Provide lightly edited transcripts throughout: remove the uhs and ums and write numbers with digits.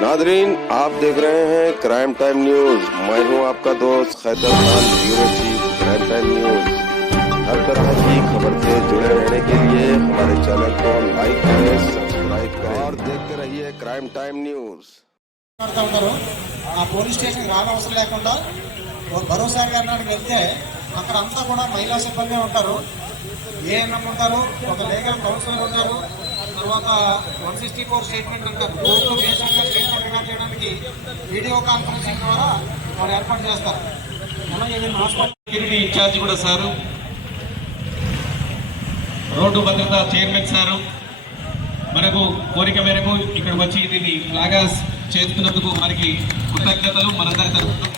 Nadreen, आप देख रहे हैं क्राइम टाइम न्यूज। मैं हूं आपका दोस्त Khaitar Khan, bureau chief crime time news. हर तरह की खबर से जुड़े रहने के लिए हमारे चैनल को लाइक करें, सब्सक्राइब करें और देखते रहिए crime time news. Police station రానవసరం లేకుండా భరోసా కేంద్రానికి వెళ్తే అక్కడ అంతా కూడా మహిళా సిబ్బంది ఉంటారు, ఏఎన్ఎం ఉంటారు, ఒక లీగల్ కౌన్సిలర్ ఉంటారు, తర్వాత 164 స్టేట్మెంట్ అంటారు. కోర్టు బేసిక్గా స్టేట్మెంట్ రికార్డ్ చేయడానికి వీడియో కాన్ఫరెన్సింగ్ ద్వారా వాళ్ళు ఏర్పాటు చేస్తారు. అలాగే హాస్పిటల్ ఇన్ఛార్జ్ కూడా సారు, రోడ్డు భద్రతా చైర్మన్ సారు మనకు కోరిక మేరకు ఇక్కడ వచ్చి దీన్ని లాగా చేస్తున్నందుకు మనకి కృతజ్ఞతలు మనందరి తరఫున.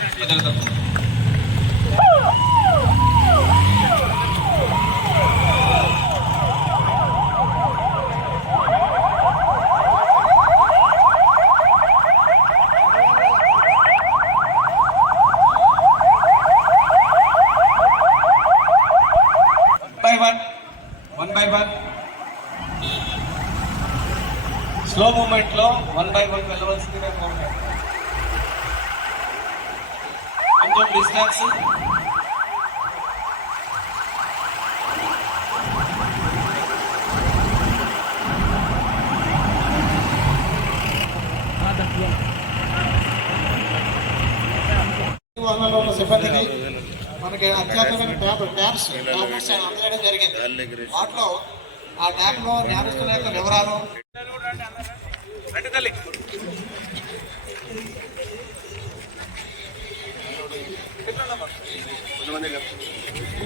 One by one slow moment లో 1 by 1 వెళ్ళవలసిందిగా కోరుతాను. కొంచెం డిస్టెన్స్ ఉన్న సిబ్బందికి మనకి అత్యాధునిక ట్యాబ్స్ అందజేయడం జరిగింది. వాటిలో ఆ ట్యాబ్ లో న్యాయస్తుల యొక్క వివరాలు,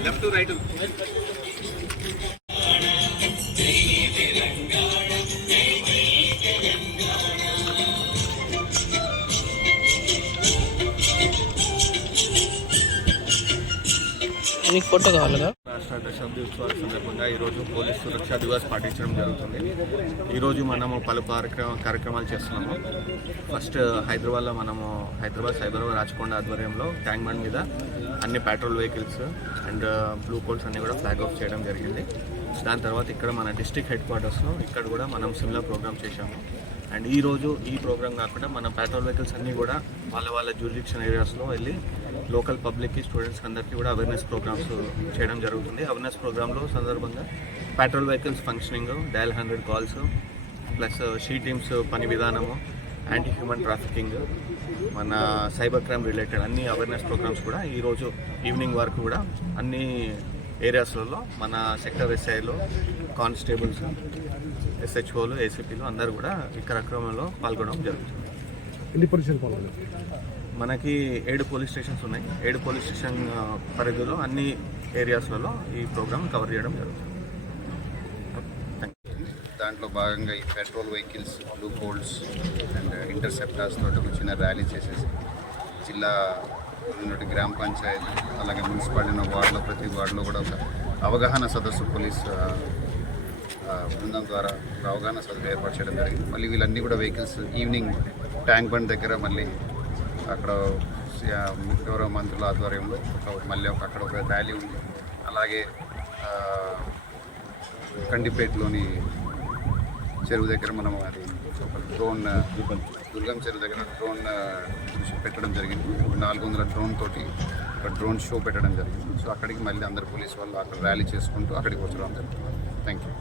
లెఫ్ట్ టు రైట్ ఫోటో కావాలిగా. రాష్ట్ర దశాబ్ది ఉత్సవాల సందర్భంగా ఈరోజు పోలీస్ సురక్షా దివస్ పాటించడం జరుగుతుంది. ఈరోజు మనము పలు కార్యక్రమాలు చేస్తున్నాము. ఫస్ట్ హైదరాబాద్లో మనము హైదరాబాద్ సైబరాబాద్ రాచకొండ ఆధ్వర్యంలో ట్యాంక్ బండ్ మీద అన్ని పెట్రోల్ వెహికల్స్ అండ్ బ్లూ కోల్స్ అన్నీ కూడా ఫ్లాగ్ ఆఫ్ చేయడం జరిగింది. దాని తర్వాత ఇక్కడ మన డిస్ట్రిక్ట్ హెడ్ క్వార్టర్స్లో ఇక్కడ కూడా మనం సిమిలర్ ప్రోగ్రామ్ చేశాము. అండ్ ఈరోజు ఈ ప్రోగ్రామ్ కాకుండా మన పెట్రోల్ వెహికల్స్ అన్నీ కూడా వాళ్ళ జ్యూరిడిక్షన్ ఏరియాస్లో వెళ్ళి లోకల్ పబ్లిక్కి, స్టూడెంట్స్ అందరికీ కూడా అవేర్నెస్ ప్రోగ్రామ్స్ చేయడం జరుగుతుంది. అవేర్నెస్ ప్రోగ్రాంలో సందర్భంగా petrol vehicles functioning, dial 100 calls, plus she teams పని విధానము, యాంటీ హ్యూమన్ ట్రాఫికింగ్, మన సైబర్ క్రైమ్ రిలేటెడ్ అన్ని అవేర్నెస్ ప్రోగ్రామ్స్ కూడా ఈరోజు ఈవినింగ్ వరకు కూడా అన్ని ఏరియాస్లలో మన సెక్టర్ ఎస్ఐలో కానిస్టేబుల్స్, ఎస్హెచ్ఓలు, ఏసీపీలు అందరూ కూడా ఈ కార్యక్రమంలో పాల్గొనడం జరుగుతుంది. ఎన్ని పోలీసులు పాల్గొన్నారు? మనకి 7 పోలీస్ స్టేషన్స్ ఉన్నాయి. 7 పోలీస్ స్టేషన్ పరిధిలో అన్ని ఏరియాస్లలో ఈ ప్రోగ్రామ్ కవర్ చేయడం జరుగుతుంది. దాంట్లో భాగంగా ఈ patrol vehicles, blue colts and interceptors తోటి ఒక చిన్న ర్యాలీ చేసేసి జిల్లా గ్రామ పంచాయతీ అలాగే మున్సిపాలిటీ వార్డులో ప్రతి వార్డులో కూడా ఒక అవగాహన సదస్సు పోలీస్ బృందం ద్వారా అవగాహన సదస్సు ఏర్పాటు చేయడం జరిగింది. మళ్ళీ వీళ్ళన్నీ కూడా వెహికల్స్ ఈవినింగ్ ట్యాంక్ బండ్ దగ్గర మళ్ళీ అక్కడ గౌరవ మంత్రుల ఆధ్వర్యంలో మళ్ళీ అక్కడ ఒక ర్యాలీ ఉంది. అలాగే కండిపేటలోని చెరువు దగ్గర మనం అది ఒక డ్రోన్, దుర్గం చెరువు దగ్గర డ్రోన్ పెట్టడం జరిగింది. 400 డ్రోన్ తోటి ఒక డ్రోన్ షో పెట్టడం జరిగింది. సో అక్కడికి మళ్ళీ అందరు పోలీసు వాళ్ళు అక్కడ ర్యాలీ చేసుకుంటూ అక్కడికి వచ్చడం జరిగింది. Thank you.